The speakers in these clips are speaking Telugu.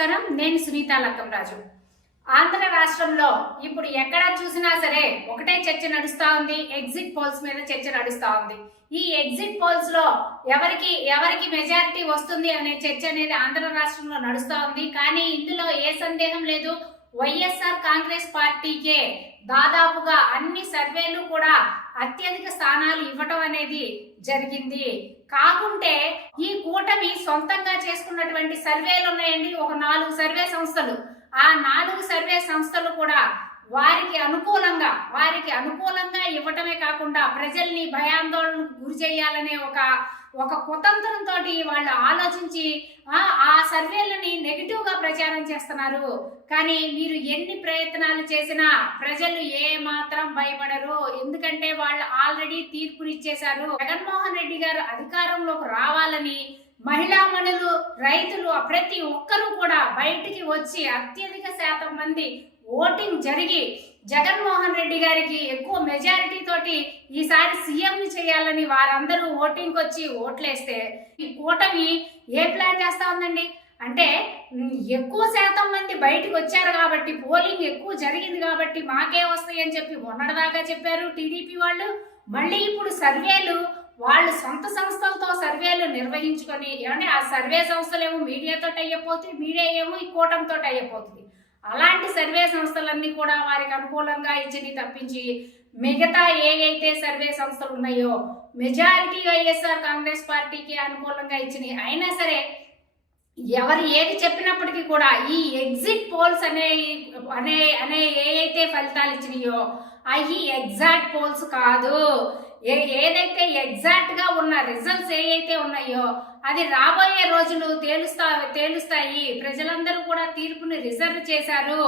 నమస్కారం. నేను సునీత లక్కంరాజు. ఆంధ్ర రాష్ట్రంలో ఇప్పుడు ఎక్కడ చూసినా సరే ఒకటే చర్చ నడుస్తా ఉంది. ఎగ్జిట్ పోల్స్ మీద చర్చ నడుస్తా ఉంది. ఈ ఎగ్జిట్ పోల్స్ లో ఎవరికి మెజారిటీ వస్తుంది అనే చర్చ అనేది ఆంధ్ర రాష్ట్రంలో నడుస్తా ఉంది. కానీ ఇందులో ఏ సందేహం లేదు, వైఎస్ఆర్ కాంగ్రెస్ పార్టీకే దాదాపుగా అన్ని సర్వేలు కూడా అత్యధిక స్థానాలు ఇవ్వటం అనేది జరిగింది. కాకుంటే ఈ కూటమి సొంతంగా చేసుకున్నటువంటి సర్వేలు ఉన్నాయండి, ఒక 4 సర్వే సంస్థలు. ఆ 4 సర్వే సంస్థలు కూడా వారికి అనుకూలంగా ఇవ్వటమే కాకుండా ప్రజల్ని భయాందోళనకు గురి చేయాలనే ఒక కుతంత్రంతో వాళ్ళు ఆలోచించి ఆ సర్వేలని నెగిటివ్ గా ప్రచారం చేస్తున్నారు. కానీ మీరు ఎన్ని ప్రయత్నాలు చేసినా ప్రజలు ఏ మాత్రం భయపడరు. ఎందుకంటే వాళ్ళు ఆల్రెడీ తీర్పునిచ్చేశారు. జగన్మోహన్ రెడ్డి గారు అధికారంలోకి రావాలని మహిళామణులు, రైతులు ప్రతి ఒక్కరూ కూడా బయటికి వచ్చి అత్యధిక శాతం మంది ఓటింగ్ జరిగి జగన్మోహన్ రెడ్డి గారికి ఎక్కువ మెజారిటీ తోటి ఈసారి సీఎం చేయాలని వారందరూ ఓటింగ్ వచ్చి ఓట్లేస్తే ఈ కూటమి ఏ ప్లాన్ చేస్తా ఉందండి అంటే, ఎక్కువ శాతం మంది బయటకు వచ్చారు కాబట్టి, పోలింగ్ ఎక్కువ జరిగింది కాబట్టి మాకే వస్తాయి అని చెప్పి మొన్నటిదాకా చెప్పారు టీడీపీ వాళ్ళు. మళ్ళీ ఇప్పుడు సర్వేలు వాళ్ళు సొంత సంస్థలతో సర్వేలు నిర్వహించుకొని, ఏమంటే ఆ సర్వే సంస్థలేమో మీడియాతో అయ్యిపోతుంది, మీడియా ఏమో ఈ కూటమితో అయ్యిపోతుంది. అలాంటి సర్వే సంస్థలన్నీ కూడా వారికి అనుకూలంగా ఇచ్చి తప్పించి మిగతా ఏవైతే సర్వే సంస్థలు ఉన్నాయో మెజారిటీ వైఎస్ఆర్ కాంగ్రెస్ పార్టీకి అనుకూలంగా ఇచ్చినాయి. అయినా సరే ఎవరు ఏది చెప్పినప్పటికీ కూడా ఈ ఎగ్జిట్ పోల్స్ అనే ఏదైతే ఫలితాలు ఇచ్చినాయో అవి ఎగ్జాక్ట్ పోల్స్ కాదు. ఏదైతే ఎగ్జాక్ట్ గా ఉన్న రిజల్ట్స్ ఏవైతే ఉన్నాయో అది రాబోయే రోజులు తేలుస్తాయి. ప్రజలందరూ కూడా తీర్పుని రిజర్వ్ చేశారు.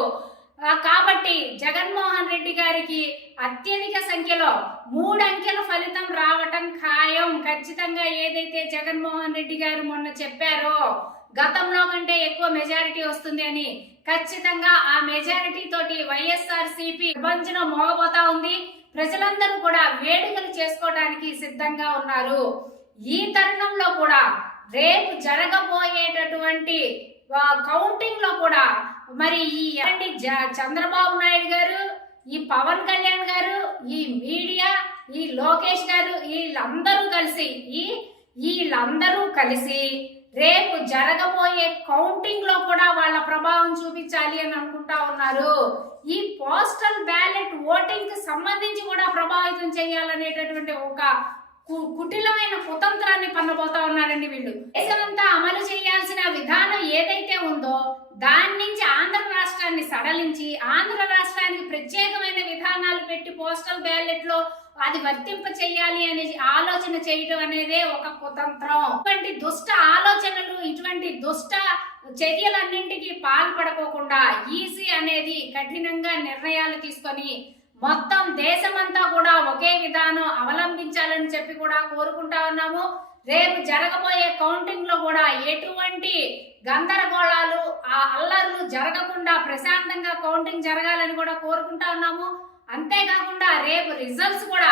కాబట్టి జగన్మోహన్ రెడ్డి గారికి అత్యధిక సంఖ్యలో 3 అంకెల ఫలితం రావటం ఖాయం. ఖచ్చితంగా ఏదైతే జగన్మోహన్ రెడ్డి గారు మొన్న చెప్పారో గతంలో కంటే ఎక్కువ మెజారిటీ వస్తుంది అని, ఖచ్చితంగా ఆ మెజారిటీ తోటి వైఎస్ఆర్సీపీ విభజన మోగబోతా ఉంది. ప్రజలందరూ కూడా వేడుకలు చేసుకోవడానికి సిద్ధంగా ఉన్నారు. ఈ తరుణంలో కూడా రేపు జరగబోయేటటువంటి కౌంటింగ్ లో కూడా మరి ఈ చంద్రబాబు నాయుడు గారు, ఈ పవన్ కళ్యాణ్ గారు, ఈ మీడియా, ఈ లోకేష్ గారు వీళ్ళందరూ కలిసి రేపు జరగబోయే కౌంటింగ్ లో కూడా వాళ్ళ ప్రభావం చూపించాలి అని అనుకుంటా ఉన్నారు. ఈ పోస్టల్ బ్యాలెట్ ఓటింగ్ కి సంబంధించి కూడా ప్రభావితం చేయాలనేటటువంటి ఒక కుటిలమైన కుతంత్రాన్ని పన్నబోతా ఉన్నారండి వీళ్ళు. దేశమంతా అమలు చేయాల్సిన విధానం ఏదైతే ఉందో దాని నుంచి ఆంధ్ర రాష్ట్రాన్ని సడలించి ఆంధ్ర రాష్ట్రానికి ప్రత్యేకమైన విధానాలు పెట్టి పోస్టల్ బ్యాలెట్ లో అది వర్తింప చెయ్యాలి అనే ఆలోచన చేయడం అనేదే ఒక కుతంత్రం. ఇటువంటి దుష్ట ఆలోచనలు, ఇటువంటి దుష్ట చర్యలన్నింటికి పాల్పడకోకుండా ఈసీ అనేది కఠినంగా నిర్ణయాలు తీసుకొని మొత్తం దేశమంతా కూడా ఒకే విధానం అవలంబించాలని చెప్పి కూడా కోరుకుంటా ఉన్నాము. రేపు జరగబోయే కౌంటింగ్ లో కూడా ఎటువంటి గందరగోళాలు, అల్లర్లు జరగకుండా ప్రశాంతంగా కౌంటింగ్ జరగాలని కూడా కోరుకుంటా ఉన్నాము. అంతేకాకుండా రేపు రిజల్ట్స్ కూడా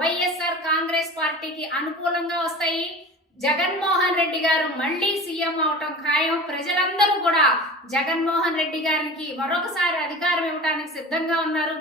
వైఎస్ఆర్ కాంగ్రెస్ పార్టీకి అనుకూలంగా వస్తాయి. జగన్మోహన్ రెడ్డి గారు మళ్ళీ సీఎం అవటం ఖాయం. ప్రజలందరూ కూడా జగన్మోహన్ రెడ్డి గారికి మరొకసారి అధికారం ఇవ్వడానికి సిద్ధంగా ఉన్నారు.